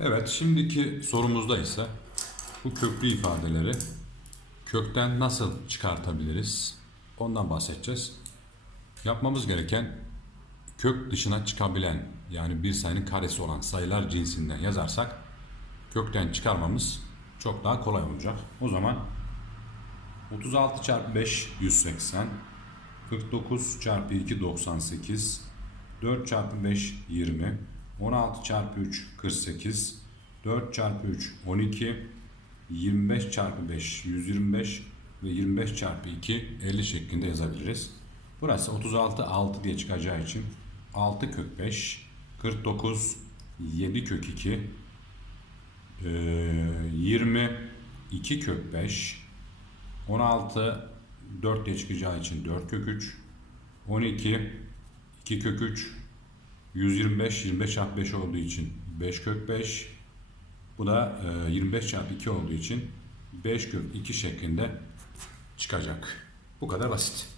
Evet, şimdiki sorumuzda ise bu köklü ifadeleri kökten nasıl çıkartabiliriz? Ondan bahsedeceğiz. Yapmamız gereken kök dışına çıkabilen yani bir sayının karesi olan sayılar cinsinden yazarsak kökten çıkarmamız çok daha kolay olacak. O zaman 36 çarpı 5 180 49 çarpı 2 98 4 çarpı 5 20 16 çarpı 3 48 4 çarpı 3 12 25 çarpı 5 125 ve 25 çarpı 2 50 şeklinde yazabiliriz. Burası 36 6 diye çıkacağı için 6 kök 5 49 7 kök 2 eee, 20 2 kök 5 16 4 diye çıkacağı için 4 kök 3 12 2 kök 3 125 25 çarpı 5 olduğu için 5 kök 5 bu da e, 25 çarpı 2 olduğu için 5 kök 2 şeklinde çıkacak. Bu kadar basit.